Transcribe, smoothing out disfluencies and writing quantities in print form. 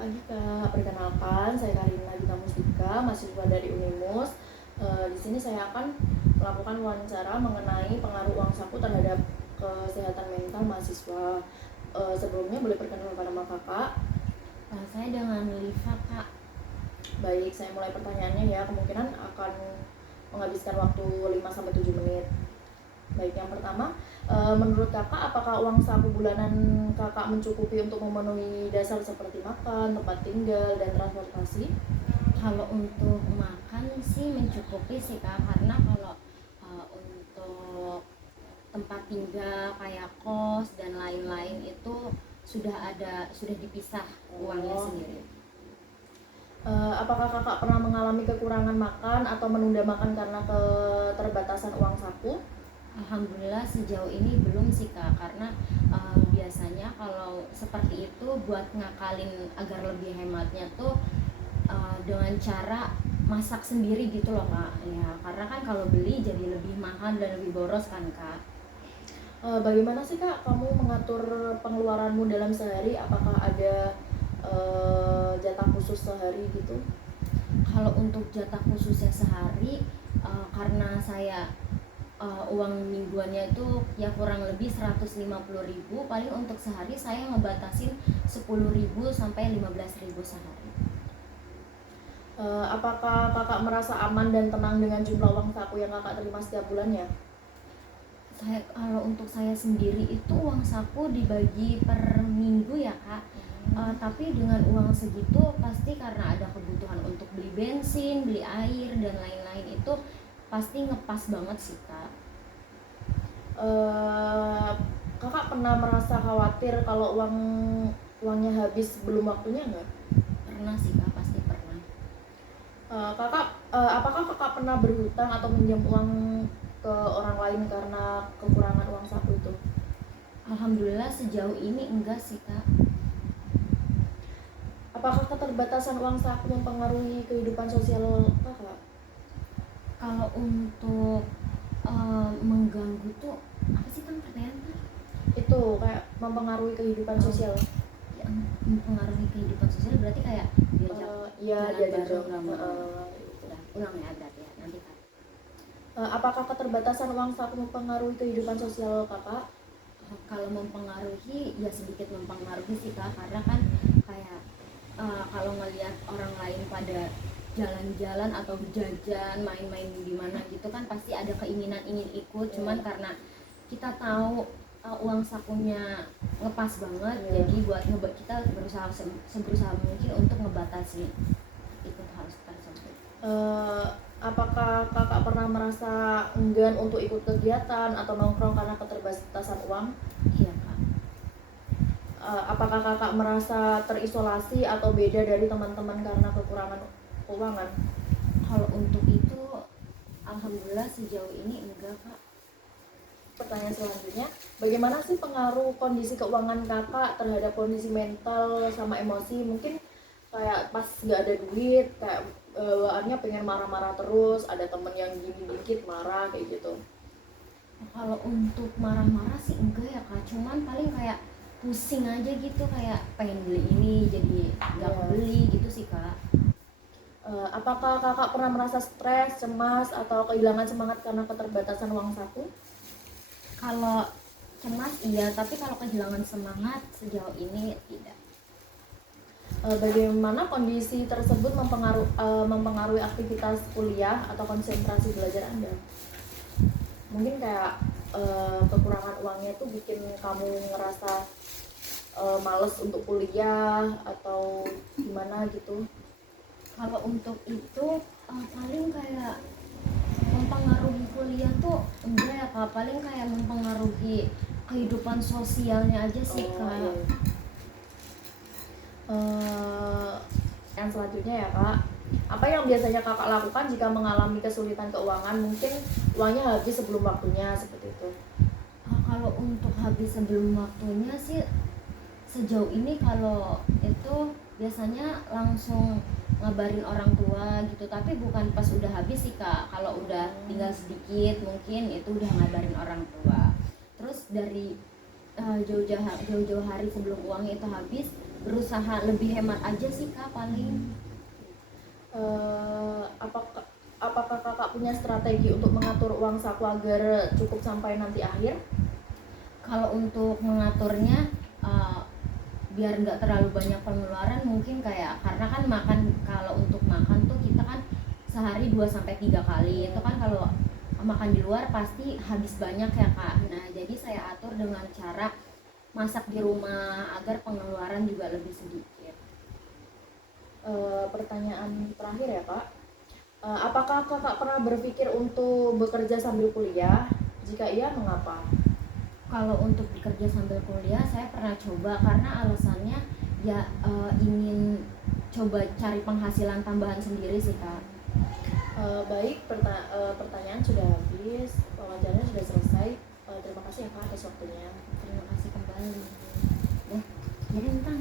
Pagi Kak, perkenalkan saya Karina Gita Mustika, mahasiswa dari Unimus. Di sini saya akan melakukan wawancara mengenai pengaruh uang saku terhadap kesehatan mental mahasiswa. Sebelumnya boleh perkenalkan nama Kakak? Saya dengan Liva, Kak. Baik, saya mulai pertanyaannya ya. Kemungkinan akan menghabiskan waktu 5-7 menit. Baik, yang pertama, menurut Kakak apakah uang saku bulanan Kakak mencukupi untuk memenuhi dasar seperti makan, tempat tinggal, dan transportasi? Kalau untuk makan sih mencukupi sih, Kak, karena kalau untuk tempat tinggal kayak kos dan lain-lain itu sudah dipisah uangnya sendiri. Apakah Kakak pernah mengalami kekurangan makan atau menunda makan karena keterbatasan uang saku? Alhamdulillah sejauh ini belum sih, Kak, karena biasanya kalau seperti itu buat ngakalin agar lebih hematnya tuh dengan cara masak sendiri gitu loh, Kak. Ya, karena kan kalau beli jadi lebih mahal dan lebih boros kan, Kak. Bagaimana sih Kak kamu mengatur pengeluaranmu dalam sehari? Apakah ada jatah khusus sehari gitu? Kalau untuk jatah khususnya sehari, karena saya uang mingguannya itu ya kurang lebih 150.000, paling untuk sehari saya ngebatasin 10.000 sampai 15.000 sehari. Apakah Kakak merasa aman dan tenang dengan jumlah uang saku yang Kakak terima setiap bulannya? Kalau untuk saya sendiri itu uang saku dibagi per minggu ya, Kak. Tapi dengan uang segitu pasti karena ada kebutuhan untuk beli bensin, beli air dan lain-lain, itu pasti ngepas banget sih, Kak. Kakak pernah merasa khawatir kalau uangnya habis belum waktunya nggak? Pernah sih, Kak, pasti pernah. Apakah Kakak pernah berhutang atau minjam uang ke orang lain karena kekurangan uang saku itu? Alhamdulillah sejauh ini enggak sih, Kak. Apakah keterbatasan uang saku mempengaruhi kehidupan sosial Kakak? Kalau untuk mengganggu tuh apa sih, Kang, pertanyaannya? Itu kayak mempengaruhi kehidupan sosial. Ya, mempengaruhi kehidupan sosial berarti kayak Iya, jalan diajak bareng dong. ulang ya berarti ya nanti, Kak. Apakah keterbatasan uang saku mempengaruhi kehidupan sosial Kakak? Kalau mempengaruhi ya sedikit mempengaruhi sih, Kak, karena kan kayak kalau ngelihat orang lain pada jalan-jalan atau jajan main-main di mana gitu kan pasti ada keinginan ingin ikut, cuman karena kita tahu uang sakunya ngepas banget, jadi buat kita berusaha seberusaha mungkin untuk ngebatasi ikut hal tersebut. Apakah Kakak pernah merasa enggan untuk ikut kegiatan atau nongkrong karena keterbatasan uang? Iya, Kak. Apakah Kakak merasa terisolasi atau beda dari teman-teman karena kekurangan keuangan? Kalau untuk itu alhamdulillah sejauh ini enggak, Kak. Pertanyaan selanjutnya, bagaimana sih pengaruh kondisi keuangan Kakak terhadap kondisi mental sama emosi? Mungkin kayak pas nggak ada duit, kayak bawaannya pengen marah-marah terus, ada temen yang gini dikit marah kayak gitu. Kalau untuk marah-marah sih enggak ya, Kak, cuman paling kayak pusing aja gitu, kayak pengen beli ini jadi nggak beli gitu sih, Kak. Apakah Kakak pernah merasa stres, cemas, atau kehilangan semangat karena keterbatasan uang saku? Kalau cemas iya, tapi kalau kehilangan semangat sejauh ini tidak. Bagaimana kondisi tersebut mempengaruhi aktivitas kuliah atau konsentrasi belajar Anda? Mungkin kayak kekurangan uangnya tuh bikin kamu ngerasa males untuk kuliah atau gimana gitu? Kalau untuk itu paling kayak mempengaruhi kuliah tuh enggak ya, Kak, paling kayak mempengaruhi kehidupan sosialnya aja sih, Kak. Yang selanjutnya ya Kak, apa yang biasanya Kakak lakukan jika mengalami kesulitan keuangan? Mungkin uangnya habis sebelum waktunya seperti itu. Kalau untuk habis sebelum waktunya sih sejauh ini kalau itu biasanya langsung ngabarin orang tua gitu, tapi bukan pas udah habis sih, Kak. Kalau udah tinggal sedikit mungkin itu udah ngabarin orang tua. Terus dari jauh-jauh hari sebelum uangnya itu habis berusaha lebih hemat aja sih kak paling. Apakah kakak punya strategi untuk mengatur uang saku agar cukup sampai nanti akhir? Kalau untuk mengaturnya biar nggak terlalu banyak pengeluaran, mungkin kayak karena kan makan, kalau untuk makan tuh kita kan sehari 2 sampai 3 kali, itu kan kalau makan di luar pasti habis banyak ya kak. Nah jadi saya atur dengan cara masak di rumah agar pengeluaran juga lebih sedikit. Pertanyaan terakhir ya kak, apakah kakak pernah berpikir untuk bekerja sambil kuliah? Jika iya, mengapa? Kalau untuk bekerja sambil kuliah saya pernah coba karena alasannya ya ingin coba cari penghasilan tambahan sendiri sih kak. Baik, pertanyaan sudah habis, wawancaranya sudah selesai. Terima kasih ya kak atas waktunya. Terima kasih kembali. Jadi tentang